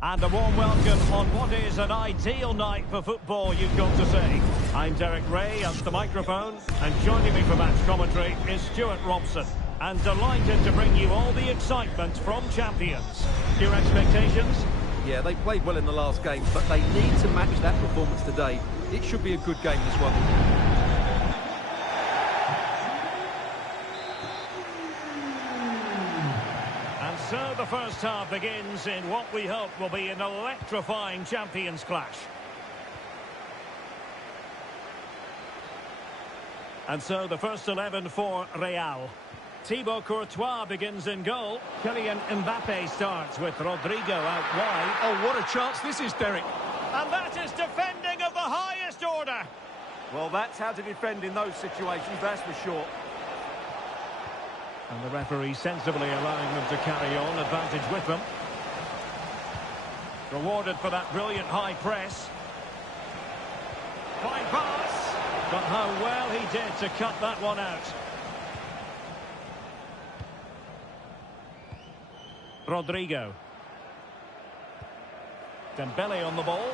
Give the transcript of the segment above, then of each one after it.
And a warm welcome on what is an ideal night for football, you've got to say. I'm Derek Ray at the microphone, and joining me for match commentary is Stuart Robson. And delighted to bring you all the excitement from champions. Your expectations? Yeah, they played well in the last game, but they need to match that performance today. It should be a good game, this one. So the first half begins in what we hope will be an electrifying champions clash. And so the first 11 for Real. Thibaut Courtois begins in goal. Kylian Mbappe starts with Rodrigo out wide. Oh, what a chance this is, Derek. And that is defending of the highest order. Well, that's how to defend in those situations, that's for sure. And the referee sensibly allowing them to carry on, advantage with them. Rewarded for that brilliant high press. Fine pass. But how well he did to cut that one out. Rodrigo. Dembele on the ball.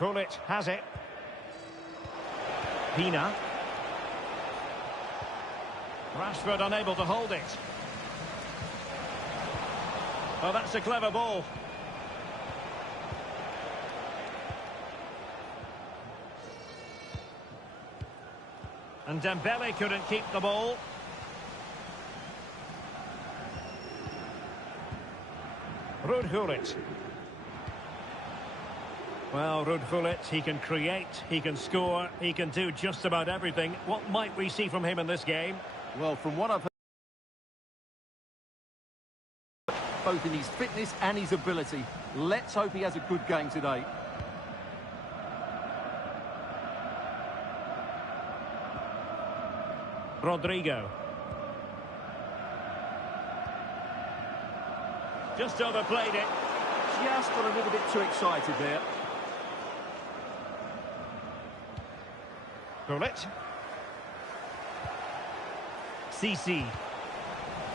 Gullit has it. Pina. Rashford unable to hold it. Oh, that's a clever ball. And Dembele couldn't keep the ball. Ruud Gullit. Well, Ruud Gullit, he can create, he can score, he can do just about everything. What might we see from him in this game? Well, from what I've heard, both in his fitness and his ability, let's hope he has a good game today. Rodrigo. Just overplayed it. Just got a little bit too excited there. Gullit. CC.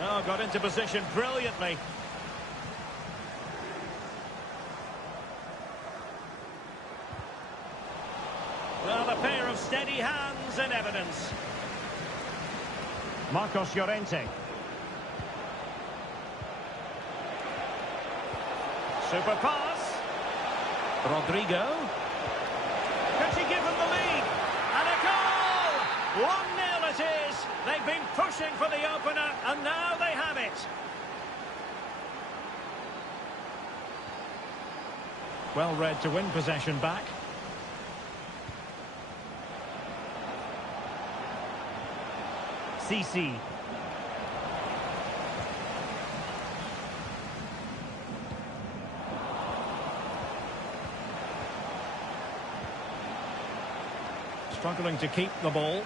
Oh, got into position brilliantly. Well, a pair of steady hands in evidence. Marcos Llorente. Super pass. Rodrigo. Could she give him the lead? And a goal! 1-0 it is. They've been pushing for the opener, and now they have it. Well read to win possession back. CC. Struggling to keep the ball.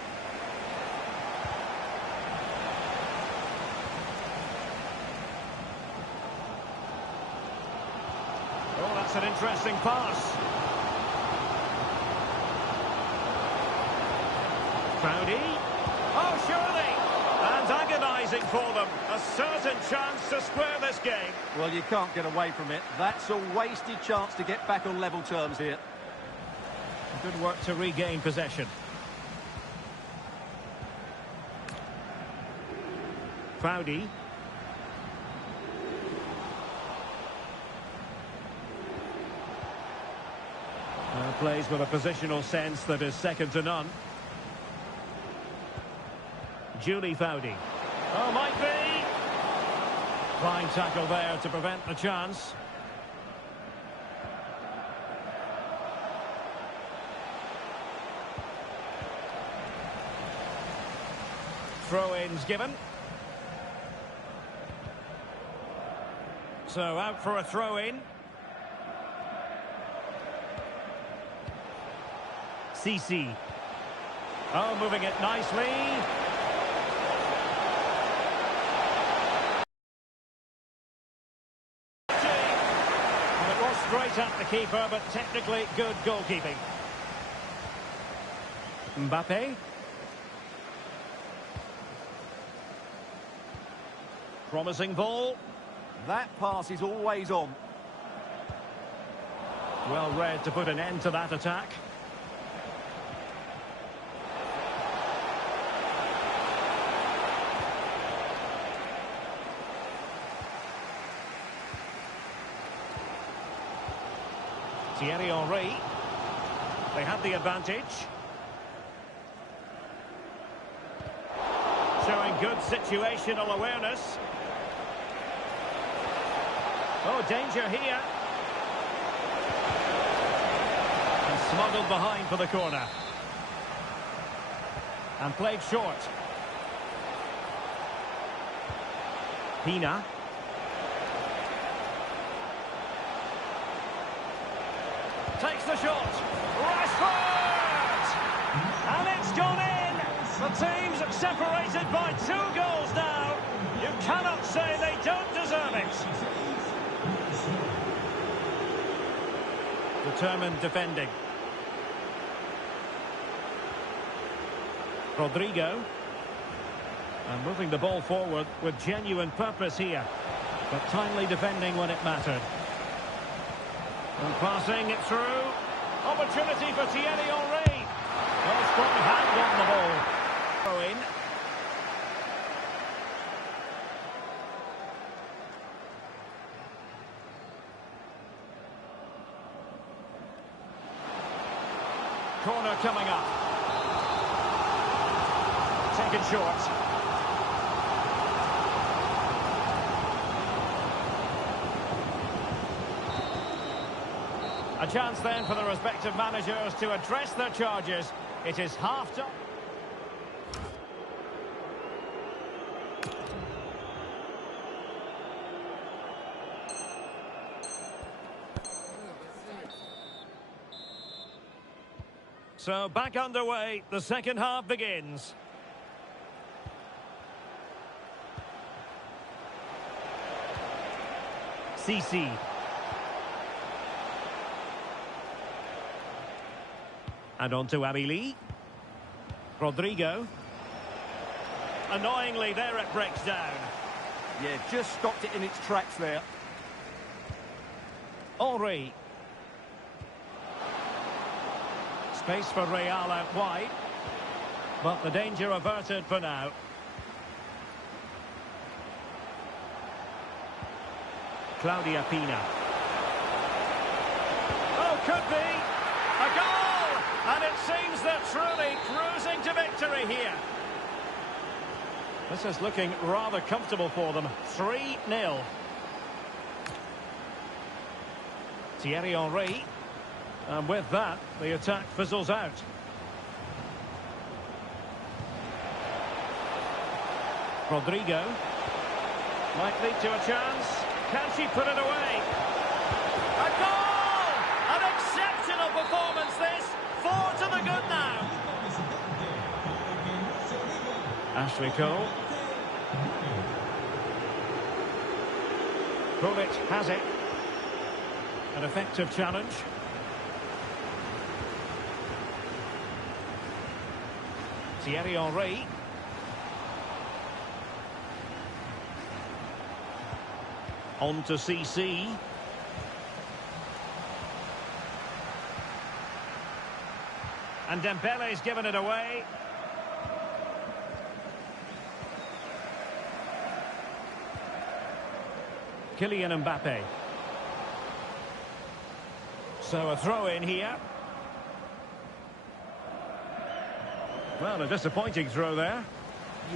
Oh, that's an interesting pass. Crowdy. Oh, surely. And agonising for them. A certain chance to square this game. Well, you can't get away from it. That's a wasted chance to get back on level terms here. Good work to regain possession. Crowdy. Plays with a positional sense that is second to none. Julie Foudy. Oh, might be. Fine tackle there to prevent the chance. Throw-ins given. So out for a throw-in. CC. Oh, moving it nicely. And it was straight at the keeper, but technically good goalkeeping. Mbappe. Promising ball. That pass is always on. Well read to put an end to that attack. Thierry Henry. They have the advantage. Showing good situational awareness. Oh, danger here. And smuggled behind for the corner. And played short. Pina. Takes the shot. Rashford! And it's gone in! The team's separated by 2 goals now. You cannot say they don't deserve it. Determined defending. Rodrigo. And moving the ball forward with genuine purpose here. But timely defending when it mattered. And passing it through. Opportunity for Thierry Henry. Well, strong hand on the ball. Throw in. Corner coming up. Taken short. A chance then for the respective managers to address their charges. It is half-time. So back underway, the second half begins. CC. And on to Abili. Rodrigo. Annoyingly, there it breaks down. Yeah, just stopped it in its tracks there. Henry. Space for Real out wide. But the danger averted for now. Claudia Pina. Oh, could be. A goal! And it seems they're truly cruising to victory here. This is looking rather comfortable for them. 3-0. Thierry Henry. And with that, the attack fizzles out. Rodrigo. Might lead to a chance. Can she put it away? A goal! An exceptional performance this. 4 to the good now. Ashley Cole. Bullet has it. An effective challenge. Thierry Henry. On to CC. And Dembele's given it away. Kylian Mbappe. So a throw in here. Well, a disappointing throw there.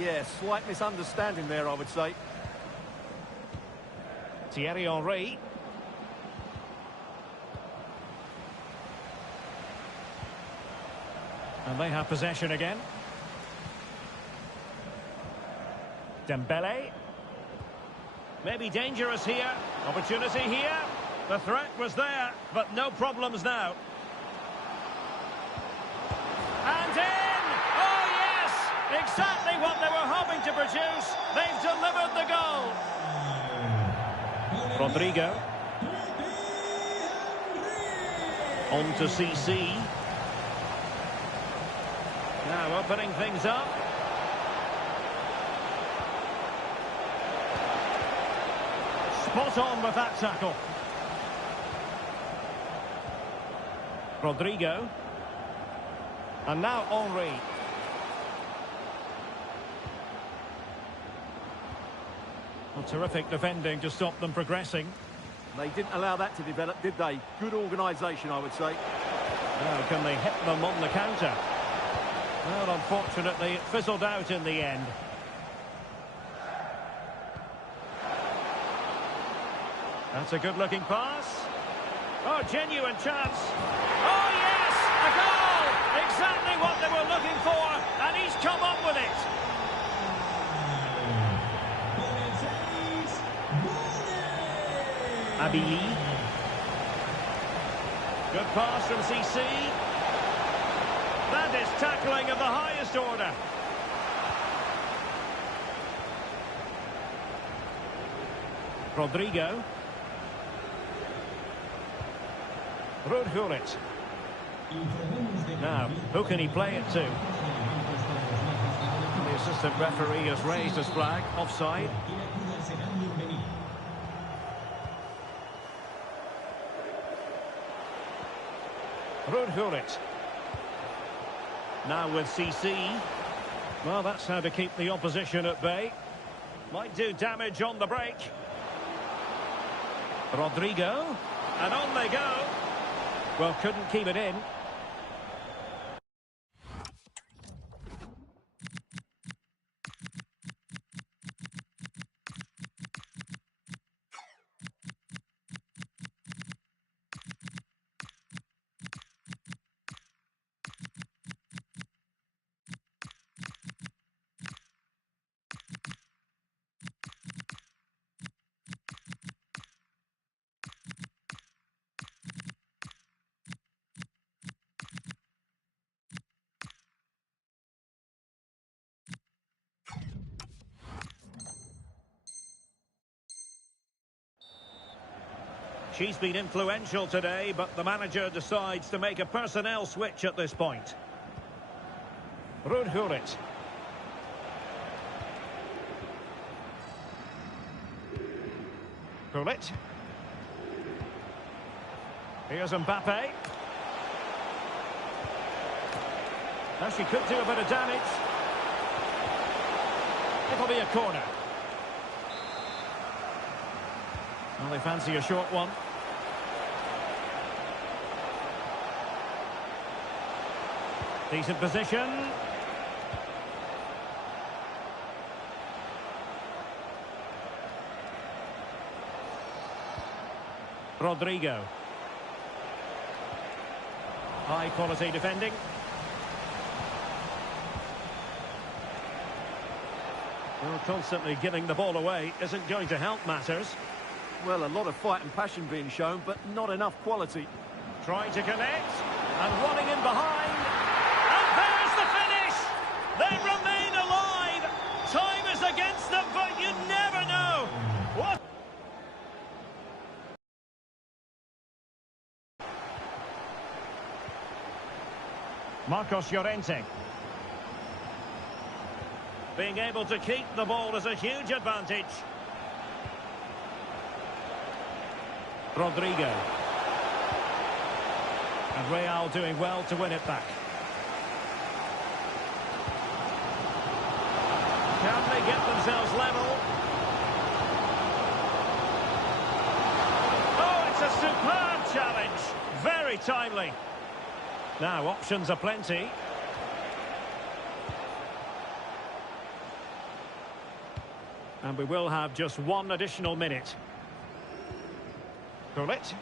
Yeah, slight misunderstanding there, I would say. Thierry Henry. And they have possession again. Dembele. Maybe dangerous here. Opportunity here. The threat was there, but no problems now. And in! Oh, yes! Exactly what they were hoping to produce. They've delivered the goal. Rodrigo. On to CC. Now opening things up. Spot on with that tackle. Rodrigo. And now Henry. Well, terrific defending to stop them progressing. They didn't allow that to develop, did they? Good organisation, I would say. Now, can they hit them on the counter? Well, unfortunately, it fizzled out in the end. That's a good-looking pass. Oh, genuine chance. Oh, yes! A goal! Exactly what they were looking for, and he's come up with it. Abili. Good pass from CC. That is tackling of the highest order. Rodrigo. Ruud Gullit. Now, who can he play it to? The assistant referee has raised his flag. Offside. Ruud Gullit. Now with CC. Well, that's how to keep the opposition at bay. Might do damage on the break. Rodrigo. And on they go. Well, couldn't keep it in. She's been influential today, but the manager decides to make a personnel switch at this point. Ruud Gullit. Gullit. Here's Mbappe. Now she could do a bit of damage. It'll be a corner. Well, they fancy a short one. Decent position. Rodrigo. High quality defending. Well, constantly giving the ball away isn't going to help matters. Well, a lot of fight and passion being shown, but not enough quality. Trying to connect, and running in behind. And there's the finish! They remain alive! Time is against them, but you never know! What? Marcos Llorente. Being able to keep the ball is a huge advantage. Rodrigo. And Real doing well to win it back. Can they get themselves level? Oh, it's a superb challenge. Very timely. Now, options are plenty. And we will have just one additional minute. Gullit.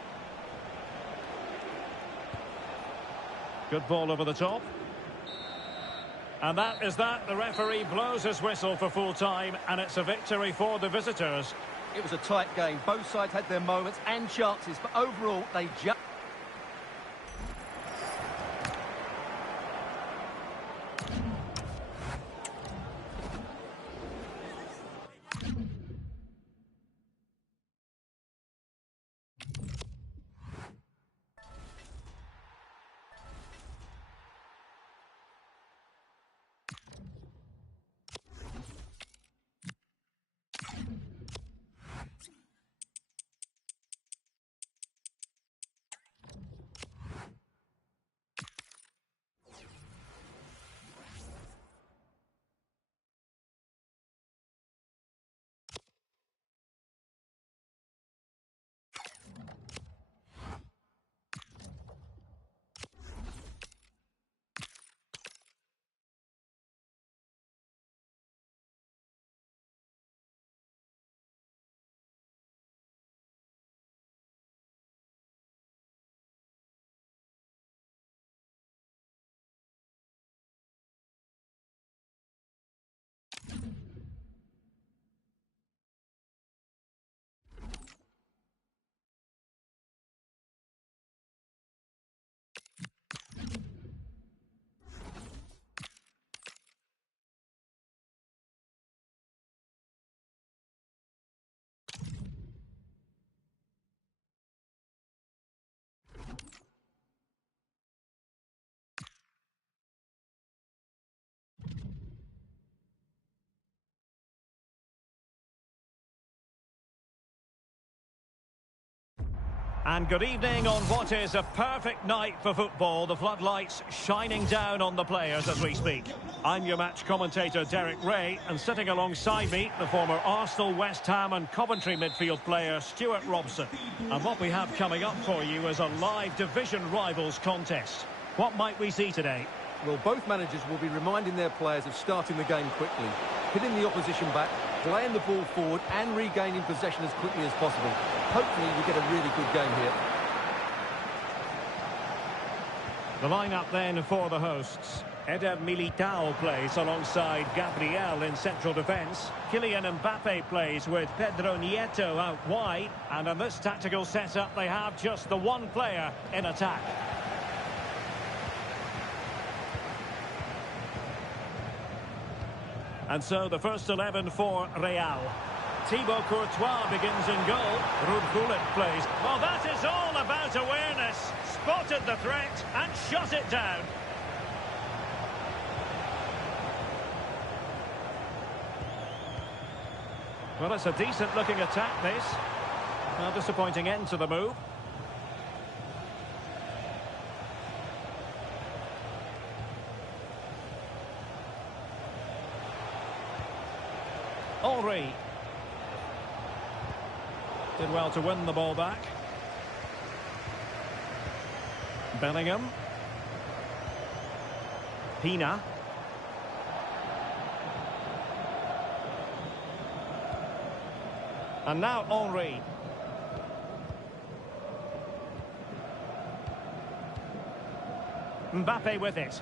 Good ball over the top. And that is that. The referee blows his whistle for full time, and it's a victory for the visitors. It was a tight game. Both sides had their moments and chances, but overall, they just... And good evening on what is a perfect night for football. The floodlights shining down on the players as we speak. I'm your match commentator Derek Ray, and sitting alongside me, the former Arsenal, West Ham and Coventry midfield player Stuart Robson. And what we have coming up for you is a live division rivals contest. What might we see today? Well, both managers will be reminding their players of starting the game quickly, hitting the opposition back, playing the ball forward and regaining possession as quickly as possible. Hopefully we get a really good game here. The lineup then for the hosts. Eder Militao plays alongside Gabriel in central defence. Kylian Mbappe plays with Pedro Nieto out wide. And in this tactical setup they have just the one player in attack. And so the first 11 for Real. Thibaut Courtois begins in goal. Ruud Gullit plays. Well, that is all about awareness. Spotted the threat and shot it down. Well, it's a decent-looking attack, this. A disappointing end to the move. Henry. Did well to win the ball back. Bellingham. Pina. And now Henry. Mbappe with it.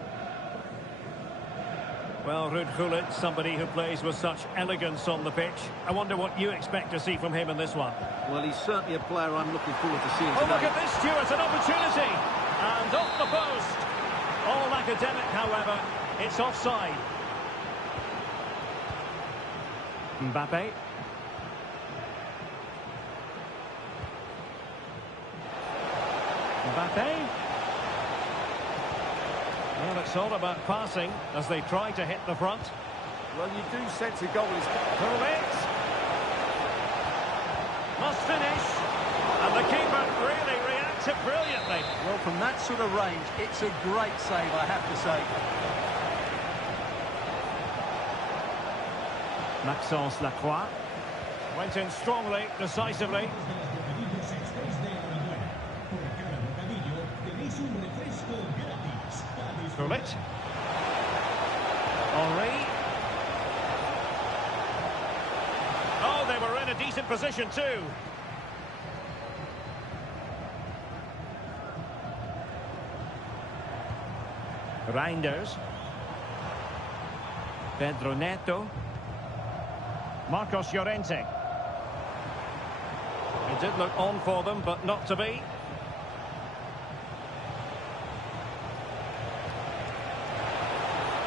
Well, Ruud Gullit, somebody who plays with such elegance on the pitch. I wonder what you expect to see from him in this one. Well, he's certainly a player I'm looking forward to seeing today. Oh, look at this, Stuart, an opportunity. And off the post. All academic, however. It's offside. Mbappe. Mbappe. Well, it's all about passing as they try to hit the front. Well, you do sense a goal is... Gullit. Must finish. And the keeper really reacted brilliantly. Well, from that sort of range, it's a great save, I have to say. Maxence Lacroix went in strongly, decisively. Gullit. Henry. Oh, they were in a decent position too. Reinders. Pedro Neto. Marcos Llorente. It did look on for them, but not to be.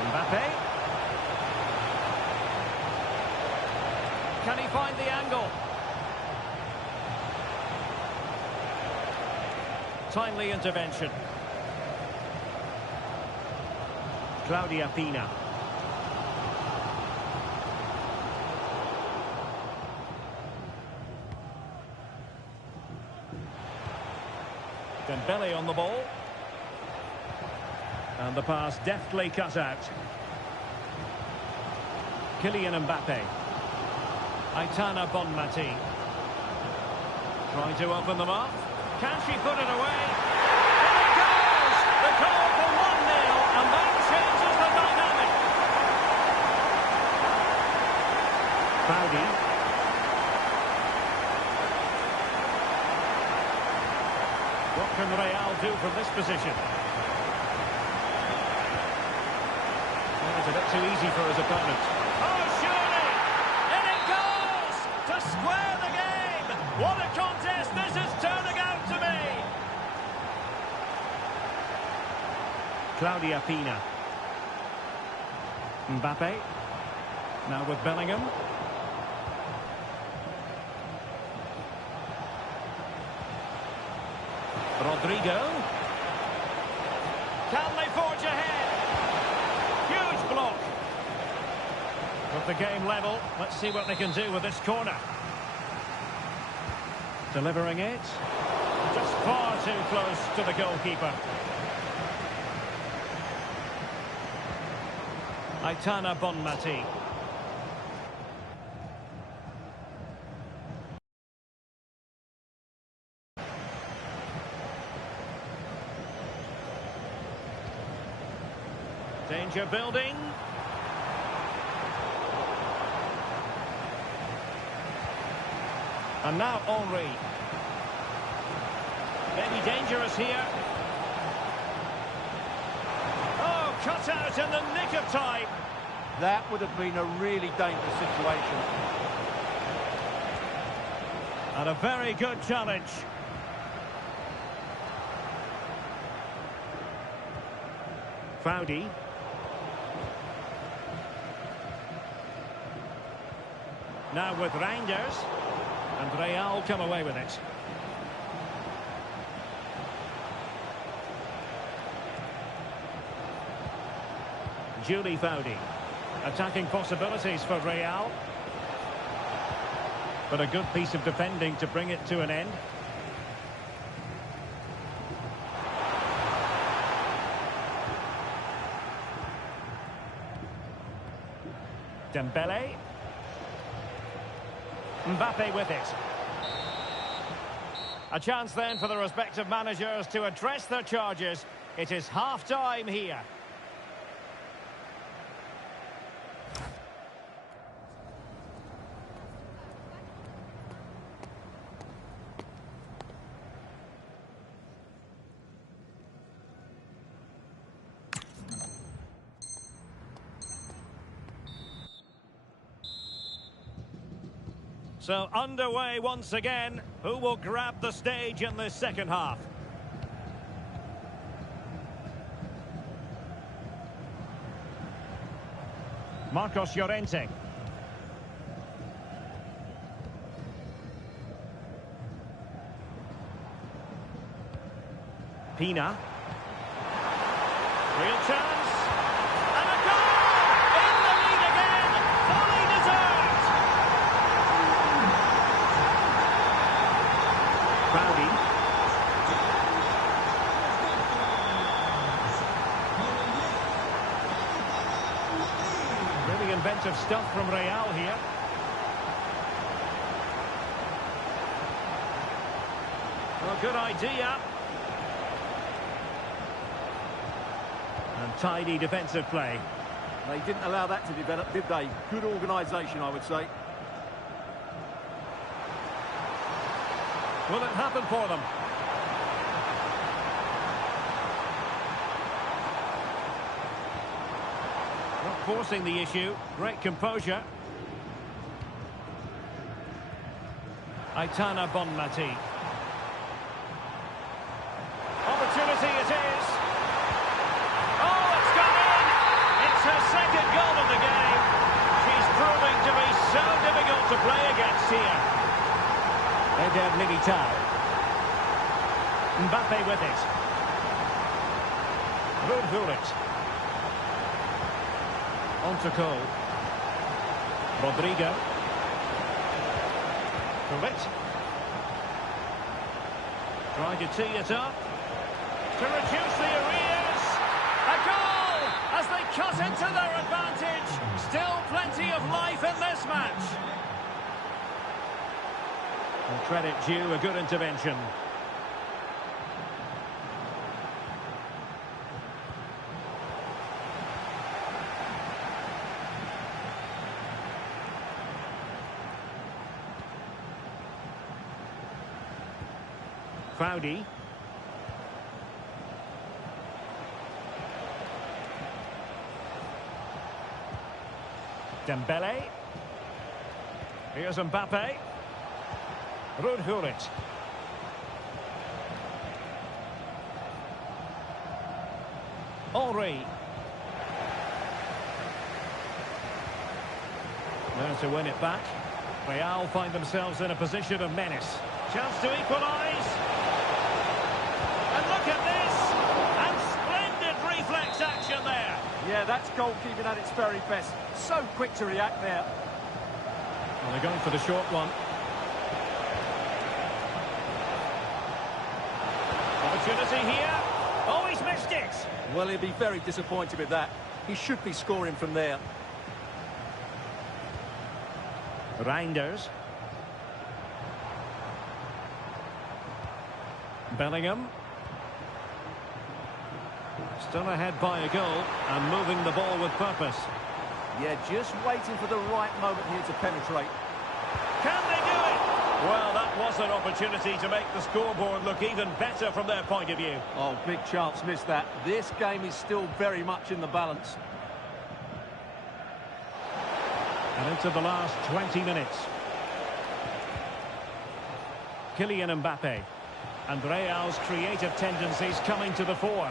Mbappe. Can he find the angle? Timely intervention. Claudia Pina. Dembele on the ball. And the pass deftly cut out. Kylian Mbappe. Aitana Bonmati. Trying to open them up. Can she put it away? And it goes! The goal for 1-0, and that changes the dynamic. Baudi. What can Real do from this position? Well, it's a bit too easy for his opponent. Oh, surely! And it goes! To square the game! What a contest this is turning out to be! Claudia Pina. Mbappe. Now with Bellingham. Rodrigo. Can they forge ahead? Huge block. With the game level, let's see what they can do with this corner. Delivering it. Just far too close to the goalkeeper. Aitana Bonmati. Danger building. And now Henry. Maybe dangerous here. Oh, cut out in the nick of time. That would have been a really dangerous situation. And a very good challenge. Foudy. Now with Reinders. And Real come away with it. Julie Foudy. Attacking possibilities for Real. But a good piece of defending to bring it to an end. Dembele. Mbappe with it. A chance then for the respective managers to address their charges. It is half-time here. So underway once again. Who will grab the stage in this second half? Marcos Llorente. Pina. Real chance. And a goal! In the lead again! Fully deserved! Foudy. Really inventive stuff from Real here. Well, good idea. And tidy defensive play. They didn't allow that to develop, did they? Good organisation, I would say. Will it happen for them? Not forcing the issue. Great composure. Aitana Bonmati. Opportunity it is. Oh, it's gone in! It's her second goal of the game. She's proving to be so difficult to play against here. Eder Militao. Mbappe with it. Ruud Gullit. On to goal. Rodrigo. Gullit. Trying to tee it up. To reduce the arrears. A goal! As they cut into their advantage. Still plenty of life in this match. And credit due, a good intervention. Foudy. Dembele. Here's Mbappe. Ruud Gullit. Henry. There to win it back. Real find themselves in a position of menace. Chance to equalise. And look at this! And splendid reflex action there. Yeah, that's goalkeeping at its very best. So quick to react there. Well, they're going for the short one. opportunity here. Oh, he's missed it. Well, he'll be very disappointed with that. He should be scoring from there. Reinders. Bellingham. Still ahead by a goal and moving the ball with purpose. Yeah, just waiting for the right moment here to penetrate. Can they do it? Well, that was an opportunity to make the scoreboard look even better from their point of view. Oh, big chance missed that. This game is still very much in the balance. And into the last 20 minutes. Kylian Mbappe. And Real's creative tendencies coming to the fore.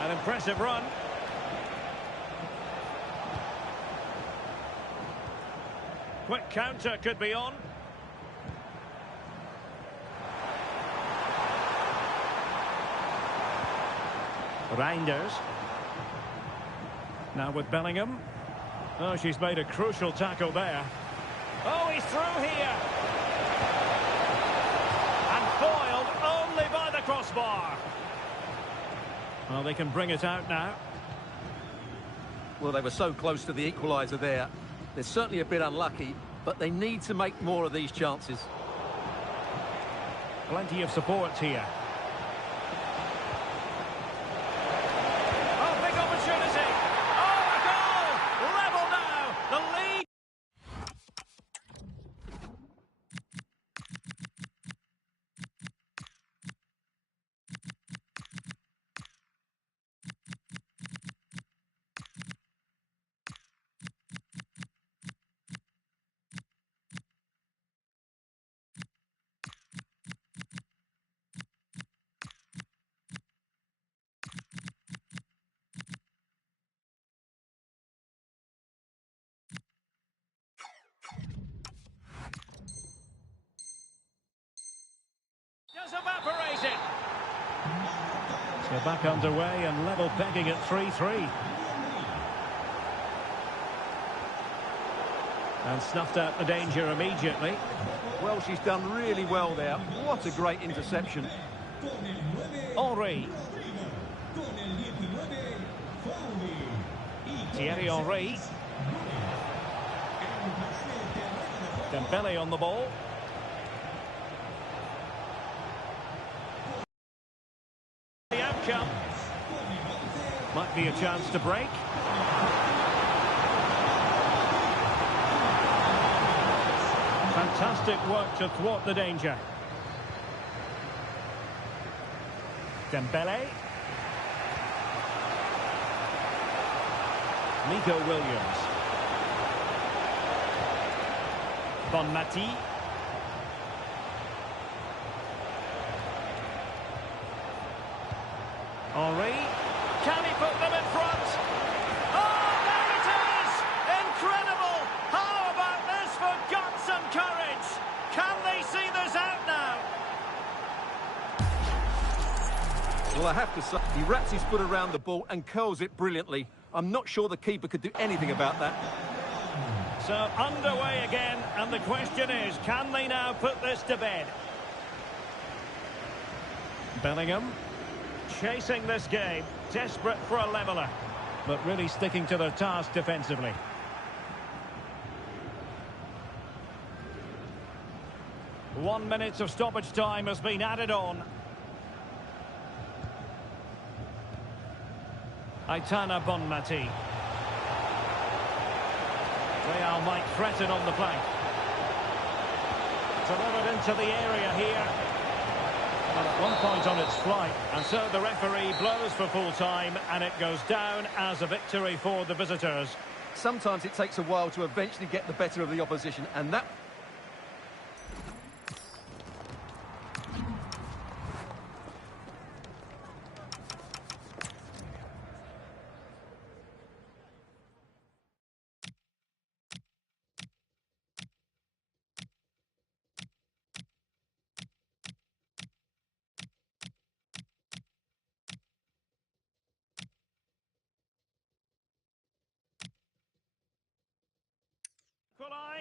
An impressive run. Quick counter could be on. Reinders. Now with Bellingham. Oh, she's made a crucial tackle there. Oh, he's through here. And foiled only by the crossbar. Well, they can bring it out now. Well, they were so close to the equaliser there. They're certainly a bit unlucky, but they need to make more of these chances. Plenty of support here. Oh, big opportunity. Oh, a goal! Level now. The lead. Just evaporated. So back underway and level pegging at 3-3. And snuffed out the danger immediately. Well, she's done really well there. What a great interception. Henry. Thierry Henry. Dembele on the ball. The outcome. Might be a chance to break. Fantastic work to thwart the danger. Dembele. Nico Williams. Bonmati. Henry. Can he put them in front? Oh, there it is! Incredible! How about this for guts and courage? Can they see this out now? Well, I have to say, he wraps his foot around the ball and curls it brilliantly. I'm not sure the keeper could do anything about that. So underway again, and the question is, can they now put this to bed? Bellingham chasing this game, desperate for a leveller, but really sticking to their task defensively. One minute of stoppage time has been added on. Aitana Bonmati. Real might threaten on the flank. Delivered into the area here. Well, at one point on its flight, and so the referee blows for full time, and it goes down as a victory for the visitors. Sometimes it takes a while to eventually get the better of the opposition, and that...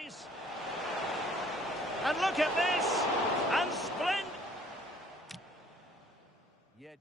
space. And look at this. And splendid. Yeah,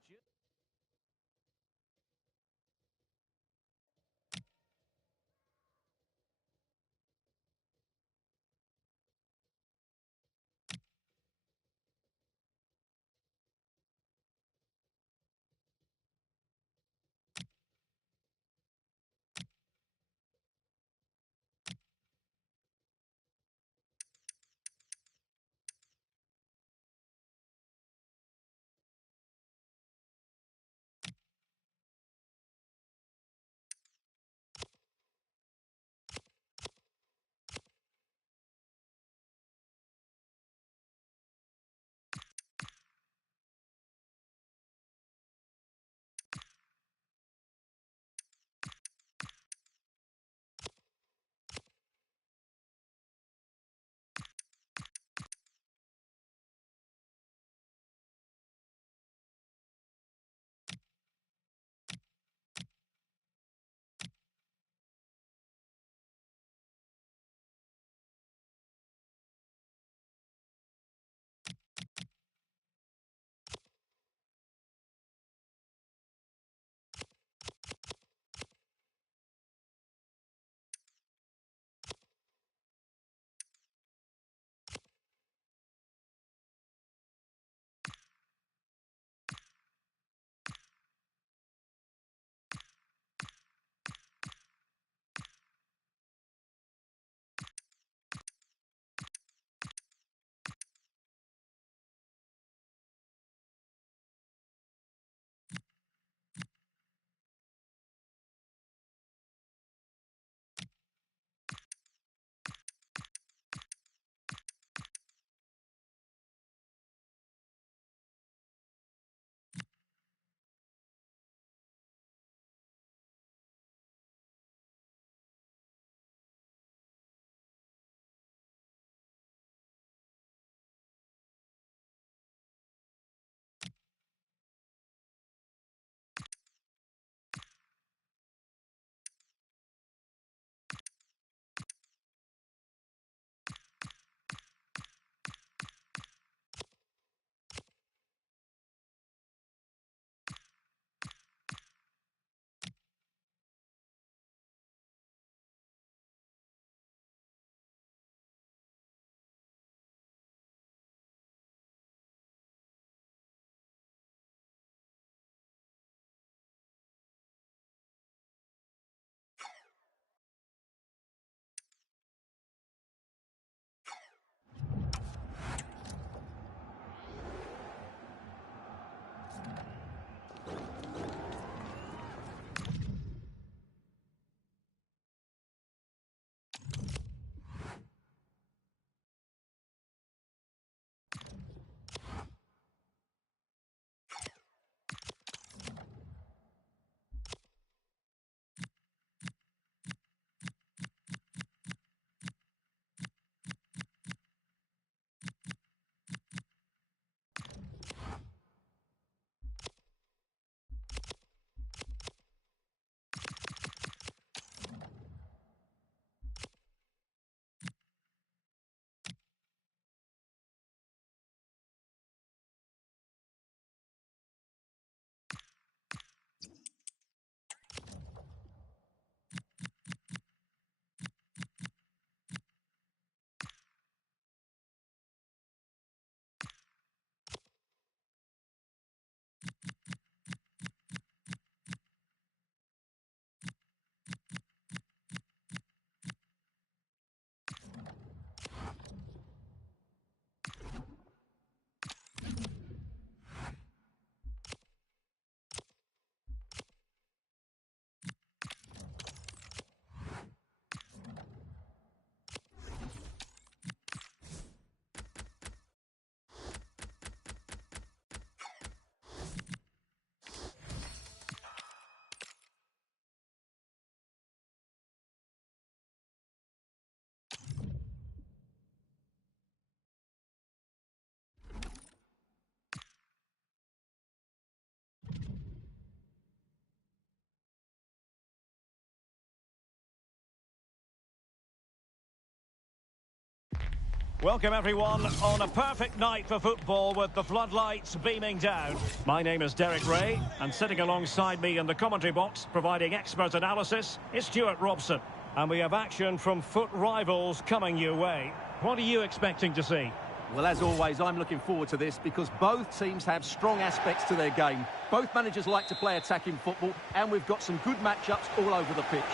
Welcome everyone on a perfect night for football with the floodlights beaming down. My name is Derek Ray, and sitting alongside me in the commentary box providing expert analysis is Stuart Robson. And we have action from foot rivals coming your way. What are you expecting to see? Well, as always, I'm looking forward to this because both teams have strong aspects to their game. Both managers like to play attacking football, and we've got some good matchups all over the pitch.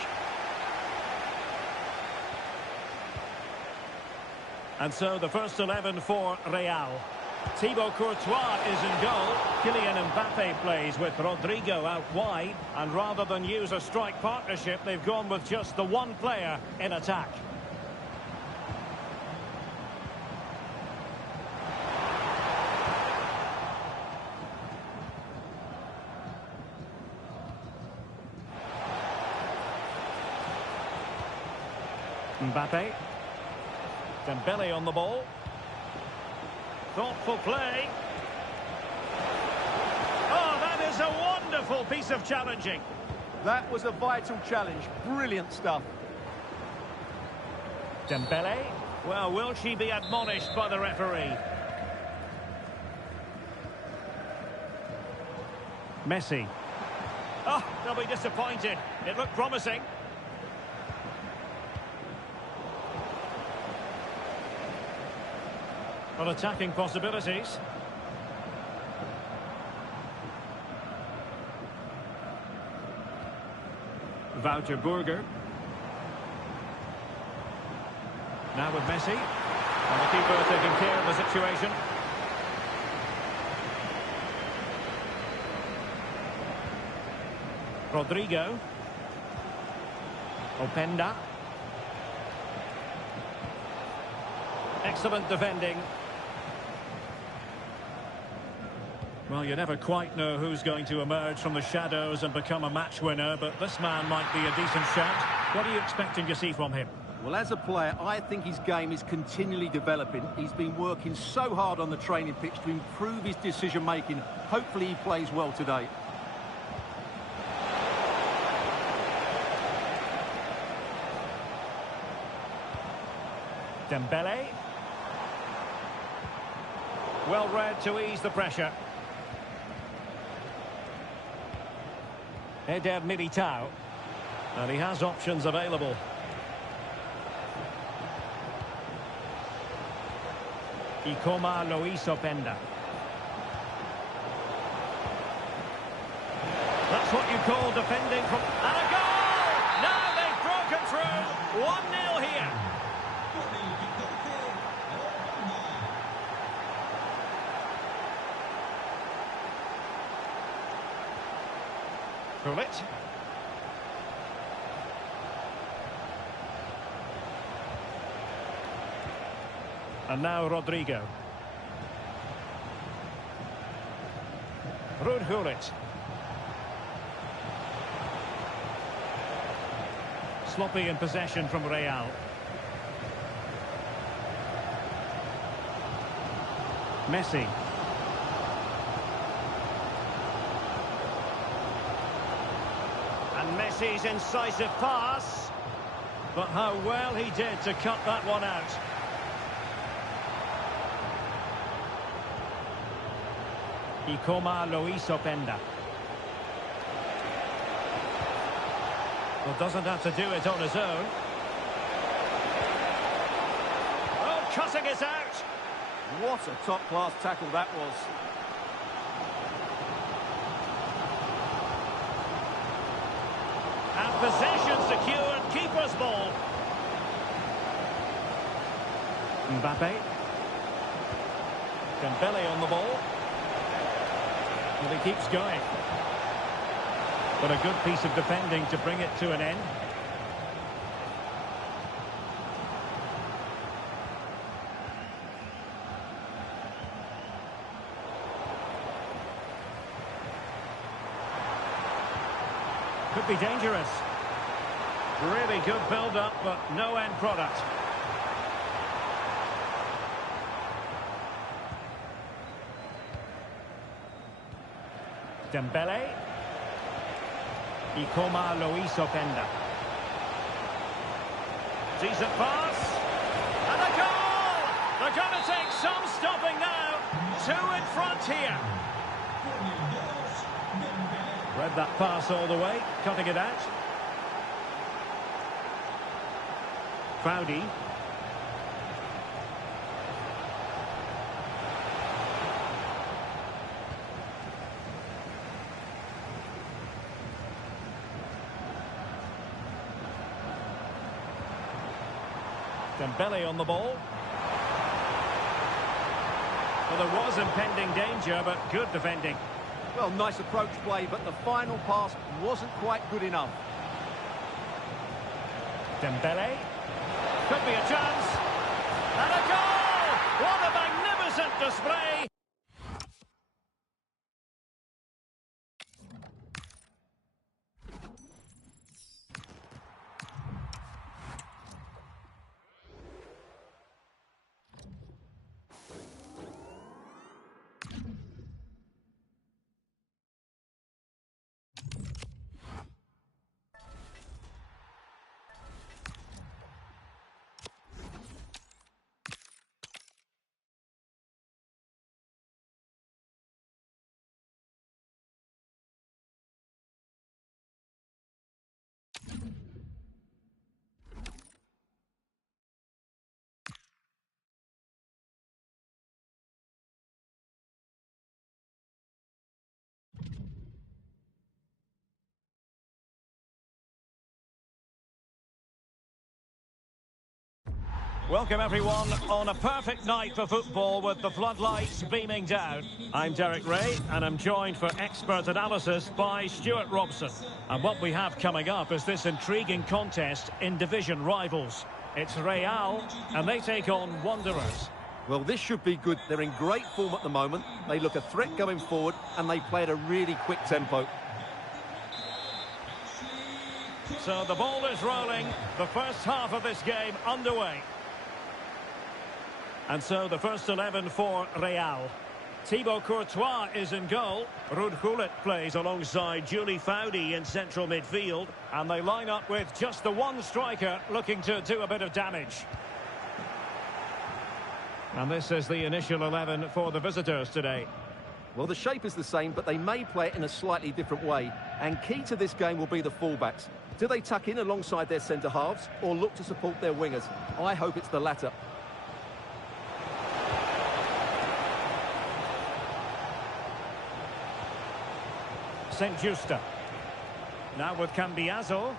And so the first 11 for Real. Thibaut Courtois is in goal. Kylian Mbappe plays with Rodrigo out wide. And rather than use a strike partnership, they've gone with just the one player in attack. Mbappe. Dembele on the ball. Thoughtful play. Oh, that is a wonderful piece of challenging. That was a vital challenge. Brilliant stuff. Dembele. Well, will she be admonished by the referee? Messi. Oh, they'll be disappointed. It looked promising. On attacking possibilities. Wouter Burger. Now with Messi. And the keeper taking care of the situation. Rodrigo. Openda. Excellent defending. Well, you never quite know who's going to emerge from the shadows and become a match winner, but this man might be a decent shout. What are you expecting to see from him? Well, as a player, I think his game is continually developing. He's been working so hard on the training pitch to improve his decision-making. Hopefully he plays well today. Dembele. Well read to ease the pressure. Eder Militao. And he has options available. Ikoma Luis Openda. That's what you call defending from... And a goal! Now they've broken through. 1-0 here. Gullit. And now Rodrigo. Ruud Gullit. Sloppy in possession from Real. Messi. And Messi's incisive pass. But how well he did to cut that one out. Ikoma Luis Openda. Well, doesn't have to do it on his own. Oh, cutting it out. What a top-class tackle that was. And possession secured, keeper's ball. Mbappe. Dembele on the ball. And he keeps going. But a good piece of defending to bring it to an end. Could be dangerous. Really good build-up, but no end product. Dembele. Ikoma Luis Openda. Decent pass. And a goal! They're going to take some stopping now. Two in front here. Read that pass all the way, cutting it out. Foudy. Dembele on the ball. Well, there was impending danger, but good defending. Well, nice approach play, but the final pass wasn't quite good enough. Dembele. Could be a chance. And a goal! What a magnificent display! Welcome everyone on a perfect night for football with the floodlights beaming down. I'm Derek Ray and I'm joined for expert analysis by Stuart Robson. And what we have coming up is this intriguing contest in division rivals. It's Real and they take on Wanderers. Well, this should be good. They're in great form at the moment. They look a threat going forward and they play at a really quick tempo. So the ball is rolling. The first half of this game underway. And so the first 11 for Real. Thibaut Courtois is in goal. Ruud Gullit plays alongside Julie Foudy in central midfield. And they line up with just the one striker looking to do a bit of damage. And this is the initial 11 for the visitors today. Well, the shape is the same, but they may play it in a slightly different way. And key to this game will be the fullbacks. Do they tuck in alongside their centre-halves or look to support their wingers? I hope it's the latter. St. Justa. Now with Cambiaso.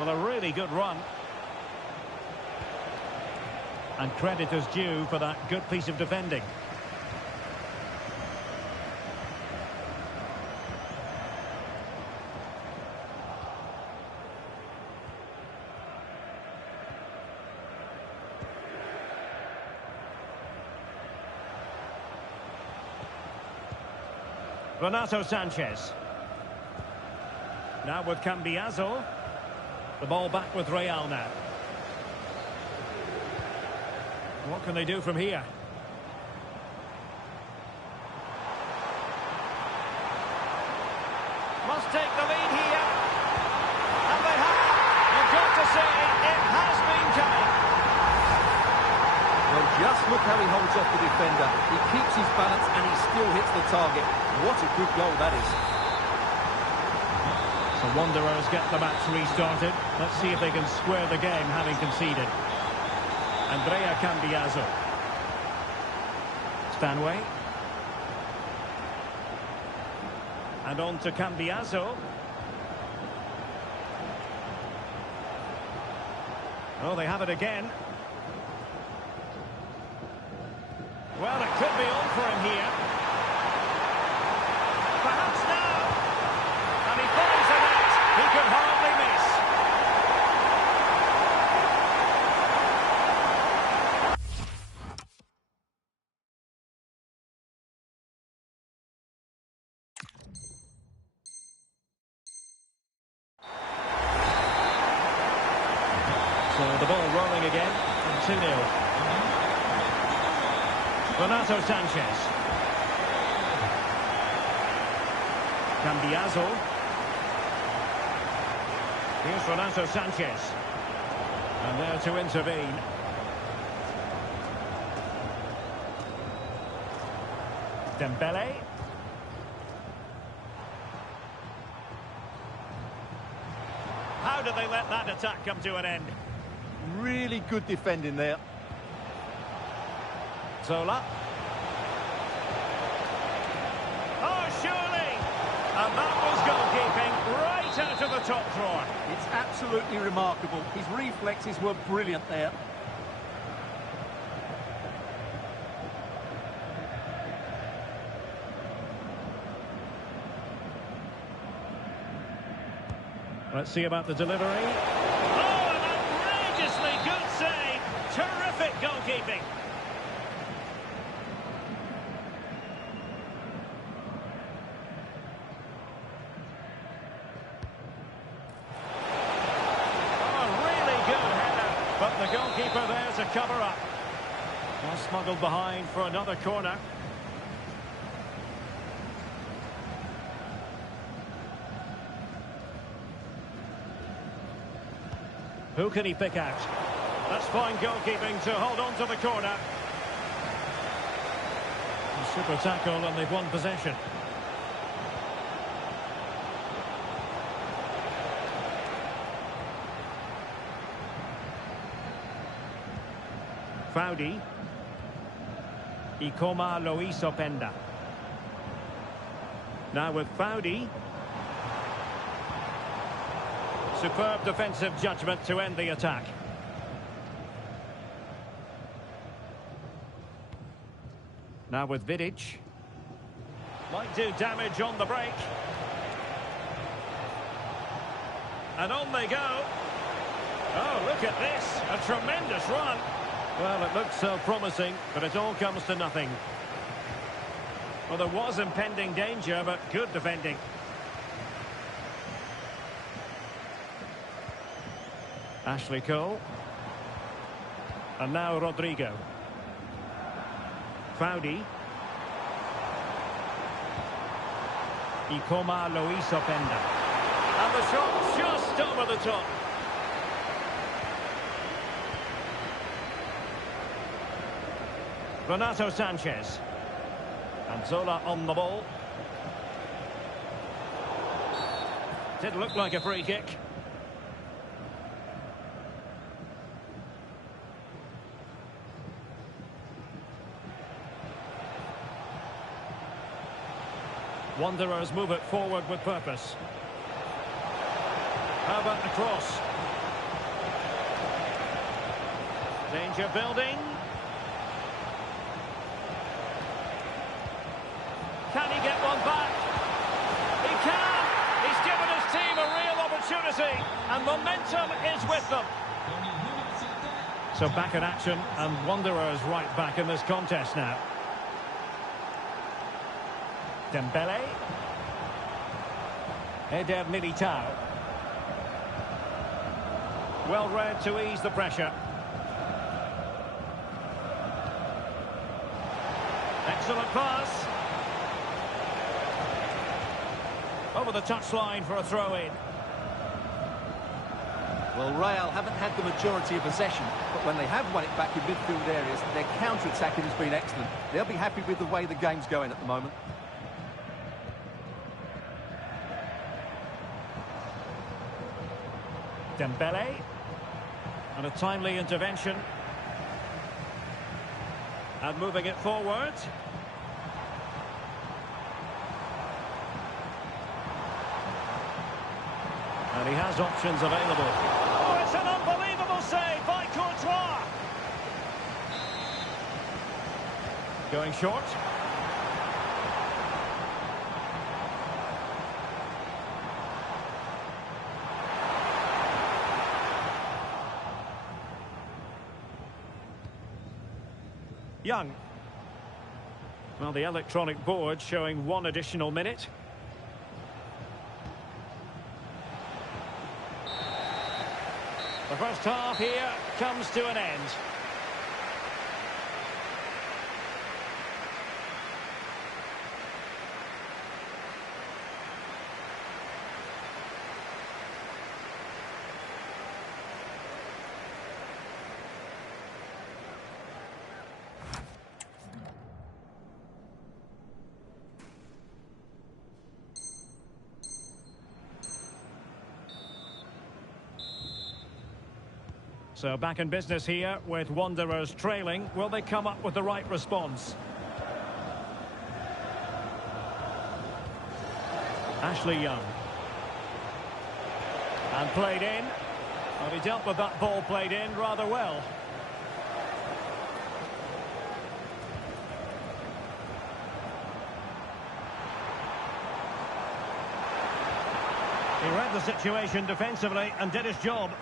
Well, a really good run. And credit is due for that good piece of defending. Renato Sanchez. Now with Cambiaso. The ball back with Real now. What can they do from here? Must take the lead here. And they have. You've got to say it has been coming. Well, just look how he holds off the defender. He keeps his balance and he still hits the target. What a good goal that is. So Wanderers get the match restarted. Let's see if they can square the game having conceded. Andrea Cambiaso. Stanway. And on to Cambiaso. Oh, they have it again. Well, it could be on for him here. Perhaps now. And he finds the net. He could hardly miss. So the ball rolling again, and 2-0. Renato Sanchez. Cambiaso. Here's Renato Sanchez. And there to intervene. Dembele. How did they let that attack come to an end? Really good defending there. Zola. Oh, surely! And that was goalkeeping right out of the top drawer. It's absolutely remarkable. His reflexes were brilliant there. Let's see about the delivery. Oh, an outrageously good save. Terrific goalkeeping. Oh, really good header. But the goalkeeper there's a cover-up. Well smuggled behind for another corner. Who can he pick out? That's fine goalkeeping to hold on to the corner. A super tackle and they've won possession. Faudi. Ikoma Lois Openda. Now with Faudi. Superb defensive judgment to end the attack. Now with Vidic. Might do damage on the break. And on they go. Oh, look at this. A tremendous run. Well, it looks so promising, but it all comes to nothing. Well, there was impending danger, but good defending. Ashley Cole. And now Rodrigo. Faudi. Ikoma Lois Openda. And the shot just over the top. Renato Sanchez. And Zola on the ball. Did look like a free kick. Wanderers move it forward with purpose. How about the cross? Danger building. Can he get one back? He can! He's given his team a real opportunity, and momentum is with them. So back in action, and Wanderers right back in this contest now. Dembele. Eder Militao. Well read to ease the pressure. Excellent pass. Over the touchline for a throw-in. Well, Real haven't had the majority of possession, but when they have won it back in midfield areas, their counter-attacking has been excellent. They'll be happy with the way the game's going at the moment. Dembele. And a timely intervention. And moving it forward. And he has options available. Oh, it's an unbelievable save by Courtois. Going short. Young. Well, the electronic board showing one additional minute. The first half here comes to an end. So back in business here with Wanderers trailing. Will they come up with the right response? Ashley Young. And played in. Well, he dealt with that ball played in rather well. He read the situation defensively and did his job.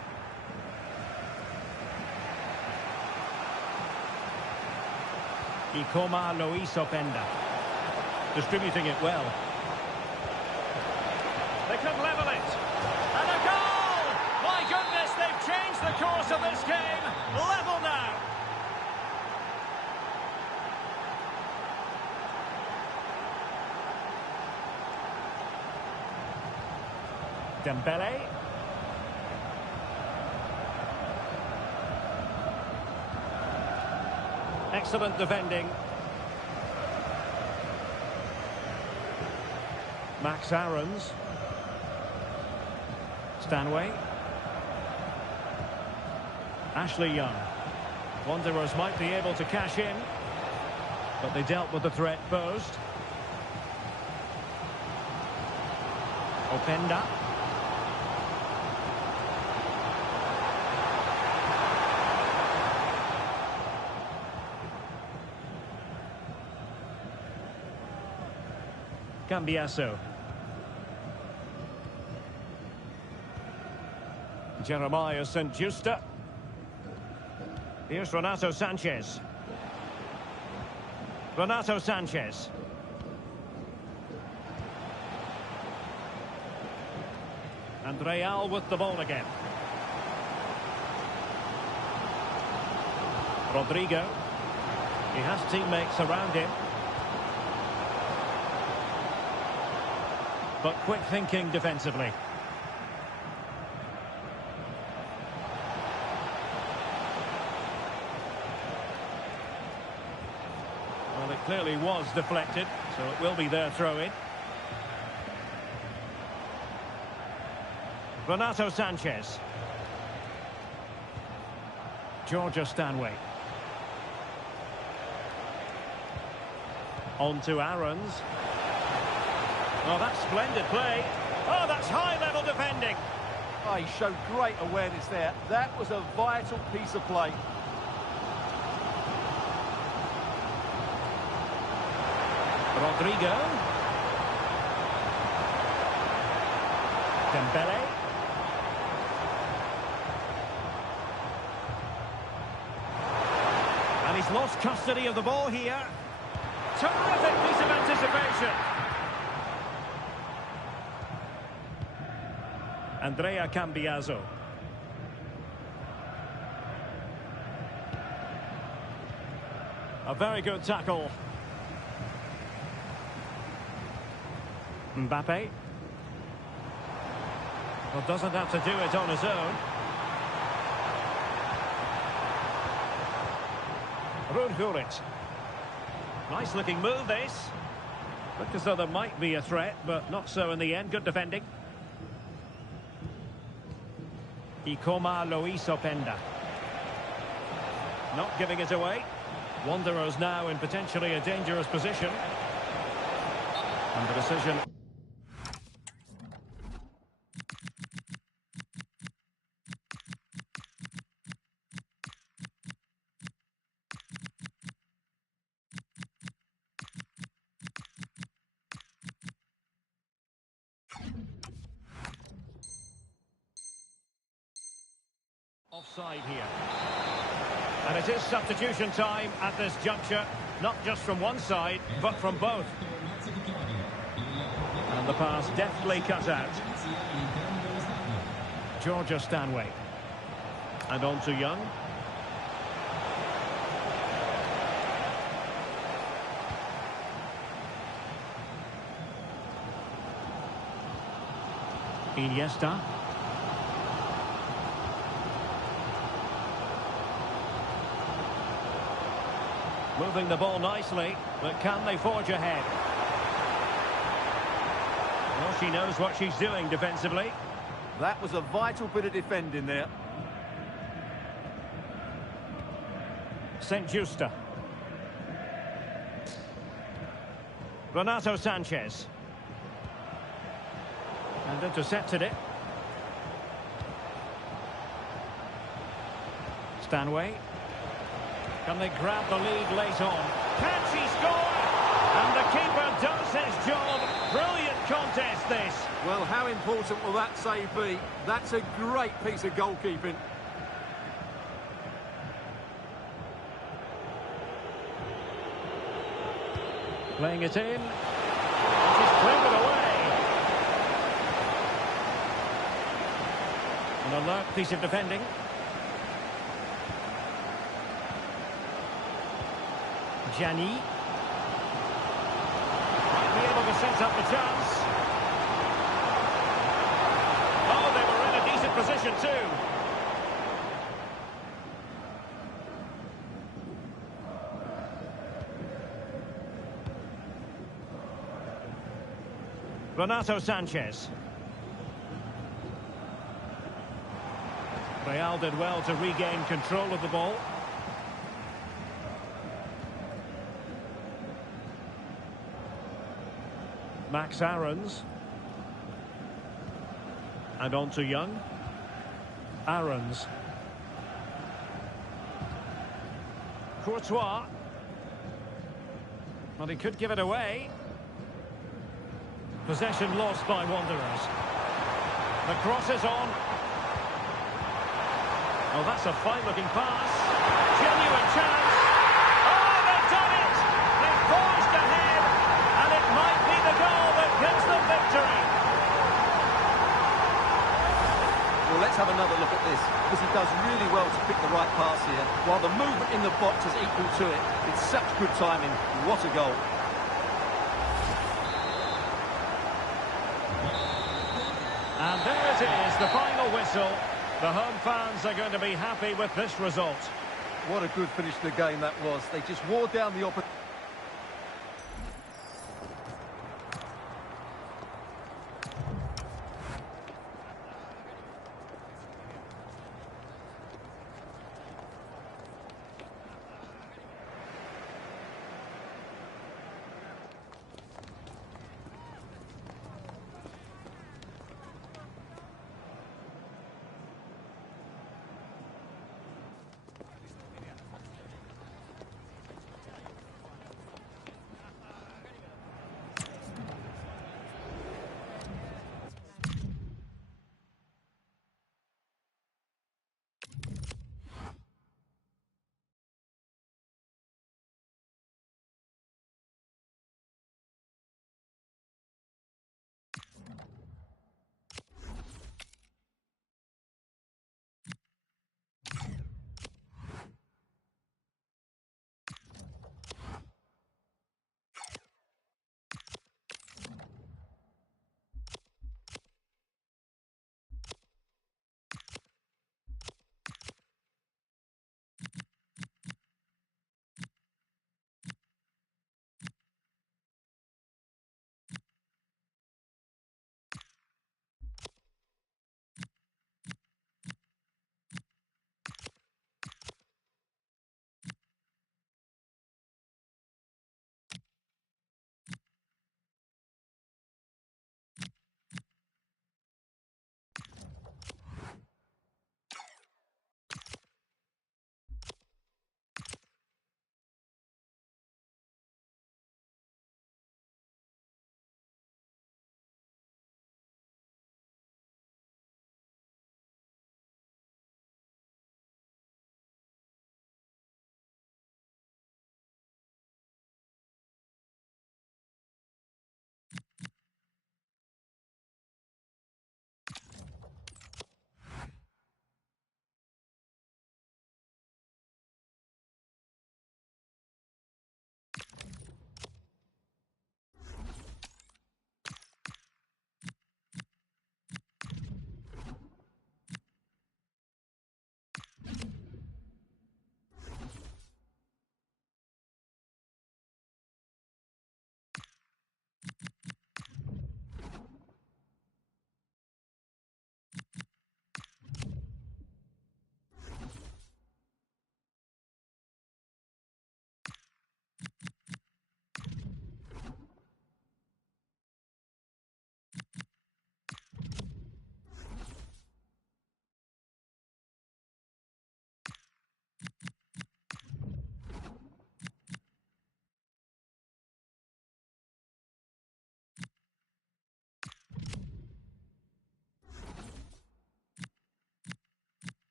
Ikoma Luis Openda. Distributing it well. They could level it. And a goal! My goodness, they've changed the course of this game. Level now. Dembele. Excellent defending. Max Aarons. Stanway. Ashley Young. Wanderers might be able to cash in, but they dealt with the threat posed. Openda. Cambiaso. Jeremiah St. Justa. Here's Renato Sanchez. Renato Sanchez. And Real with the ball again. Rodrigo. He has teammates around him. But quick thinking defensively. Well, it clearly was deflected, so it will be their throw-in. Renato Sanchez. Georgia Stanway. On to Aarons. Oh, that's splendid play. Oh, that's high-level defending. Oh, he showed great awareness there. That was a vital piece of play. Rodrigo. Dembele. And he's lost custody of the ball here. Terrific piece of anticipation. Andrea Cambiaso. A very good tackle. Mbappe. Well, doesn't have to do it on his own. Ruud Gullit. Nice looking move this. Looked as though there might be a threat, but not so in the end. Good defending. Ikoma Luis Openda. Not giving it away. Wanderers now in potentially a dangerous position. And the decision. Offside here. And it is substitution time at this juncture, not just from one side, but from both. And the pass deftly cut out. Georgia Stanway. And on to Young. Iniesta. Moving the ball nicely, but can they forge ahead? Well, she knows what she's doing defensively. That was a vital bit of defending there. St. Justa. Renato Sanchez. And intercepted it. Stanway. Can they grab the lead late on? Can she score? And the keeper does his job. Brilliant contest, this. Well, how important will that save be? That's a great piece of goalkeeping. Playing it in. It is cleared away. An alert piece of defending. Gianni. Might be able to set up the chance. Oh, they were in a decent position too. Renato Sanchez. Real did well to regain control of the ball. Max Aarons. And on to Young. Aarons. Courtois. Well, he could give it away. Possession lost by Wanderers. The cross is on. Oh, that's a fine-looking pass. Genuine chance. Oh, they've done it! They've forged ahead, and it might be the goal that gives them victory. Well, let's have another look at this, because he does really well to pick the right pass here, while the movement in the box is equal to it. It's such good timing. What a goal. And there it is, the final whistle. The home fans are going to be happy with this result. What a good finish to the game that was. They just wore down the opposition.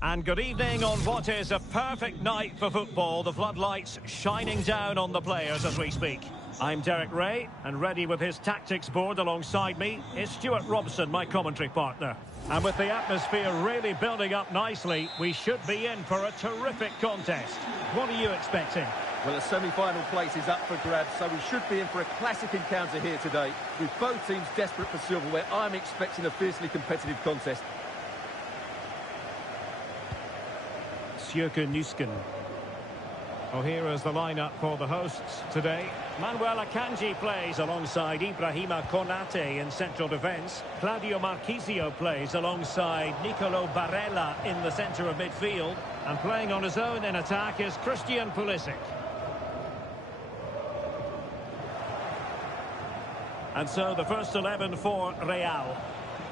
And good evening on what is a perfect night for football. The floodlights shining down on the players as we speak. I'm Derek Ray, and ready with his tactics board alongside me is Stuart Robson, my commentary partner. And with the atmosphere really building up nicely, we should be in for a terrific contest. What are you expecting? Well, a semi-final place is up for grabs, so we should be in for a classic encounter here today. With both teams desperate for silverware, I'm expecting a fiercely competitive contest. Sjöke Nusken. Oh, here is the lineup for the hosts today. Manuel Akanji plays alongside Ibrahima Konate in central defence. Claudio Marchisio plays alongside Nicolo Barella in the centre of midfield. And playing on his own in attack is Christian Pulisic. And so the first 11 for Real.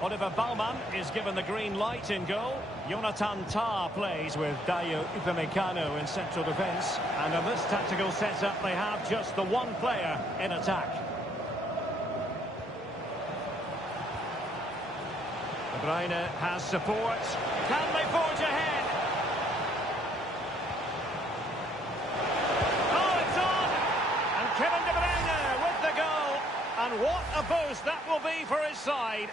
Oliver Baumann is given the green light in goal. Jonathan Tah plays with Dayo Upamecano in central defence. And in this tactical setup, they have just the one player in attack. De Bruyne has support. Can they forge ahead? Oh, it's on! And Kevin De Bruyne with the goal. And what a boost that will be for his side.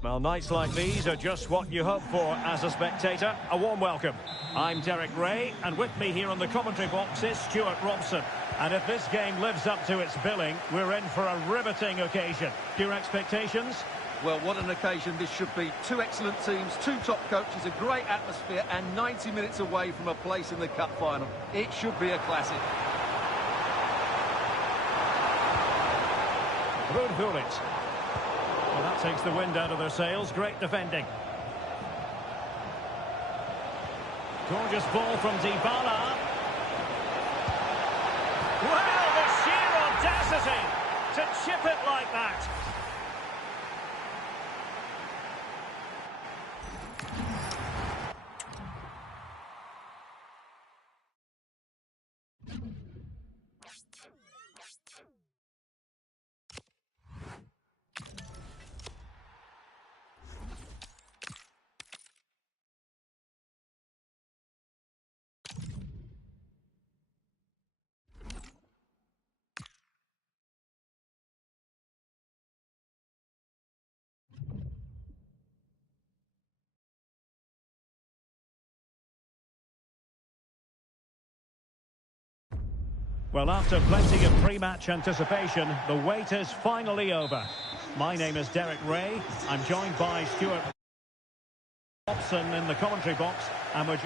Well, nights like these are just what you hope for as a spectator. A warm welcome. I'm Derek Ray, and with me here on the commentary box is Stuart Robson. And if this game lives up to its billing, we're in for a riveting occasion. Your expectations? Well, what an occasion this should be. Two excellent teams, two top coaches, a great atmosphere, and 90 minutes away from a place in the cup final. It should be a classic. Ruud Gullit. Well, that takes the wind out of their sails. Great defending. Gorgeous ball from Dybala. Well, the sheer audacity to chip it like that. Well, after plenty of pre-match anticipation, the wait is finally over. My name is Derek Ray. I'm joined by Stuart Robson in the commentary box. And well,